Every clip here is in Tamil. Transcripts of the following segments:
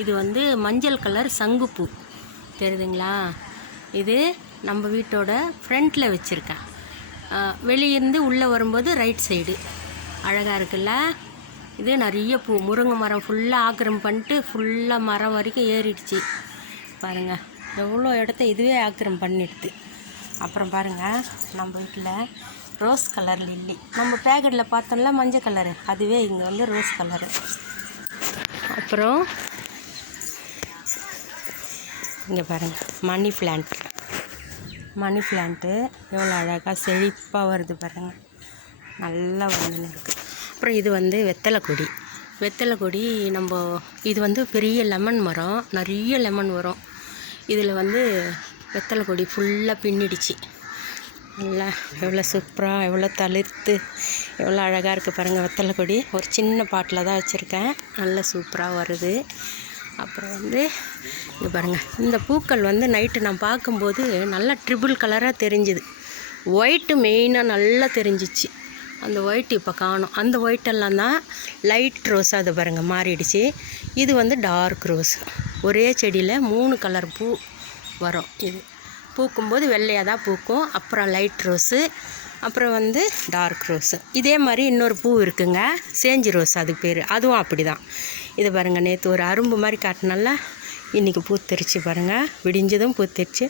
இது வந்து மஞ்சள் கலர் சங்குப்பூ தெரியுதுங்களா? இது நம்ம வீட்டோட ஃப்ரண்ட்டில் வச்சுருக்கேன். வெளியிருந்து உள்ளே வரும்போது ரைட் சைடு அழகாக இருக்குல்ல. இது நிறைய பூ, முருங்கை மரம் ஃபுல்லாக ஆக்கிரம் பண்ணிட்டு ஃபுல்லாக மரம் வரைக்கும் ஏறிடுச்சு பாருங்கள். எவ்வளோ இடத்த இதுவே ஆக்கிரம் பண்ணிடுது. அப்புறம் பாருங்கள், நம்ம வீட்டில் ரோஸ் கலர் லில்லி, நம்ம பேக்கெட்டில் பார்த்தோம்ல மஞ்சள் கலரு, அதுவே இங்கே வந்து ரோஸ் கலரு. அப்புறம் இங்கே பாருங்கள், மணி பிளான்ட்டு எவ்வளோ அழகாக செழிப்பாக வருது பாருங்கள், நல்லா வந்து இருக்குது. அப்புறம் இது வந்து வெத்தலை கொடி நம்ம இது வந்து பெரிய லெமன் மரம், நிறைய லெமன் வரும். இதில் வந்து வெத்தலை கொடி ஃபுல்லாக பின்னிடுச்சு. நல்லா எவ்வளோ சூப்பராக, எவ்வளோ தளிர்த்து, எவ்வளோ அழகாக இருக்குது பாருங்கள். வெத்தலை கொடி ஒரு சின்ன பாட்டில் தான் வச்சுருக்கேன், நல்லா சூப்பராக வருது. அப்புறம் வந்து இங்கே பாருங்கள், இந்த பூக்கள் வந்து நைட்டு நான் பார்க்கும்போது நல்லா ட்ரிபிள் கலராக தெரிஞ்சுது. ஒயிட்டு மெயினாக நல்லா தெரிஞ்சிச்சு. அந்த ஒயிட் இப்போ காணும். அந்த ஒயிட்டெல்லாம் தான் லைட் ரோஸ், அது பாருங்கள் மாறிடுச்சு. இது வந்து டார்க் ரோஸ். ஒரே செடியில் 3 கலர் பூ வரும். இது பூக்கும்போது வெள்ளையாக தான் பூக்கும். அப்புறம் லைட் ரோஸு, அப்புறம் வந்து டார்க் ரோஸு. இதே மாதிரி இன்னொரு பூ இருக்குங்க, சேஞ்சி ரோஸ் அதுக்கு பேர், அதுவும் அப்படி தான். இது பாருங்கள், நேற்று ஒரு அரும்பு மாதிரி காட்டினால இன்றைக்கி பூத்திருச்சு பாருங்கள். விடிஞ்சதும் பூத்திருச்சு.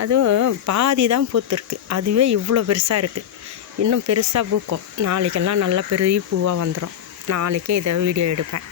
அதுவும் பாதி தான் பூத்திருக்கு, அதுவே இவ்வளோ பெருசாக இருக்குது. இன்னும் பெருசாக பூக்கும். நாளைக்கெல்லாம் நல்லா பெரிய பூவாக வந்துடும். நாளைக்கு இதை வீடியோ எடுப்பேன்.